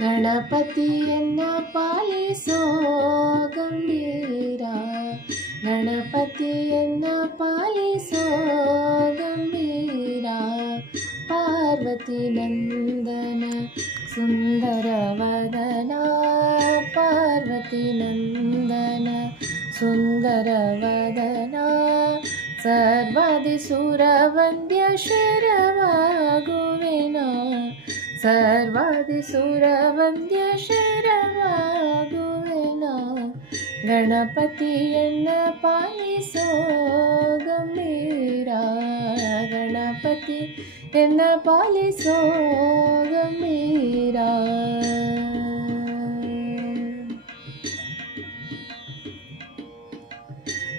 ಗಣಪತಿಯನ್ನ ಪಾಲಿಸೋ ಗಂಭೀರ, ಗಣಪತಿಯನ್ನ ಪಾಲಿಸೋ ಗಂಭೀರ. ಪಾರ್ವತಿ ನಂದನ ಸುಂದರ ವದನ, ಪಾರ್ವತಿ ನಂದನ ಸುಂದರ ವದನ. ಸರ್ವಾದಿ ಸುರವಂದ್ಯ ಶಿರವಾಗುವೆನ, ಸರ್ವಾದಿ ಸುರವಂದ್ಯ ಶಿರವಾಗುವೆನ. ಗಣಪತಿಯನ್ನ ಪಾಲಿಸೋ ಗಂಭೀರ, ಗಣಪತಿಯನ್ನ ಪಾಲಿಸೋ ಗಂಭೀರ.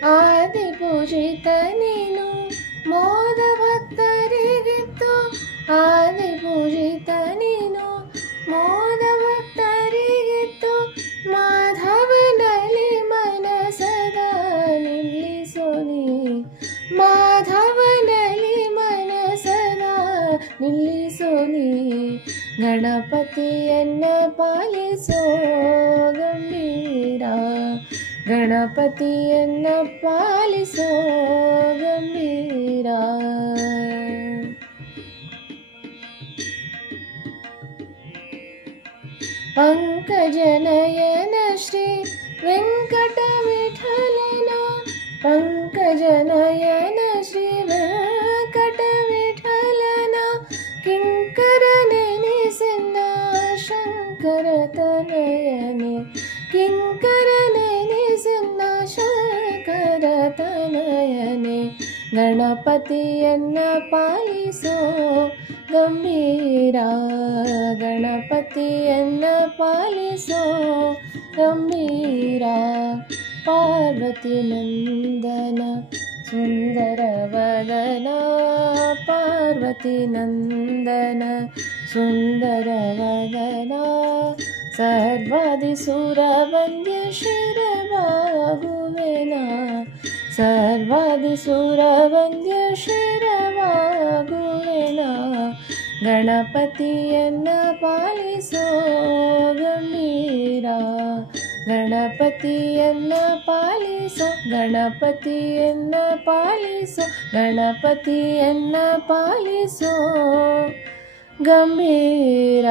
ಆದಿ ಪೂಜಿತ ನೀನು ಮೋದ ಭಕ್ತರಿಗಿತ್ತು, ಆದಿ ಪೂಜಿತ ನೀನು ಮೋದ ಭಕ್ತರಿಗಿತ್ತು. ಮಾಧವನಲ್ಲಿ ಮನಸದ ನಿಲ್ಲಿಸೋ ನೀ, ಮಾಧವನಲ್ಲಿ ಮನಸದ ನಿಲ್ಲಿಸೋ ನೀ. ಗಣಪತಿಯನ್ನ ಪಾಲಿಸೋ ಗಂಭೀರ, ಗಣಪತಿಯನ್ನ ಪಾಲಿಸೋ ಗಂಭೀರ. ಪಂಕಜನಯನ ಶ್ರೀ ವೆಂಕಟ ವಿಠಲನ, ಪಂಕಜನಯನ ಶ್ರೀ ವೆಂಕಟ ವಿಠಲನ. ಕಿಂಕರ ನೆನೆಸೆನ್ನ ಶಂಕರ ತನಯನೆ, ಕಿಂಕರ ನೆನೆಸೆನ್ನ ಶಂಕರ ತನಯನೆ. ಗಣಪತಿಯನ್ನ ಪಾಲಿಸೋ ಗಂಭೀರ, ಗಣಪತಿಯನ್ನ ಪಾಲಿಸೋ ಗಂಭೀರ. ಪಾರ್ವತಿ ನಂದನ ಸುಂದರ ವದನ, ಪಾರ್ವತಿ ನಂದನ ಸುಂದರ ವದನ. ಸರ್ವಾದಿ ಸುರವಂದ್ಯ ಶಿರವಾಗುವೆನ, ಸರ್ವಾದಿ ಸುರವಂದ್ಯ ಶಿರವಾಗುವೆನ. ಗಣಪತಿಯನ್ನ ಪಾಲಿಸೋ ಗಂಭೀರ, ಗಣಪತಿಯನ್ನ ಪಾಲಿಸೋ, ಗಣಪತಿಯನ್ನ ಪಾಲಿಸೋ, ಗಣಪತಿಯನ್ನ ಪಾಲಿಸೋ ಗಂಭೀರ.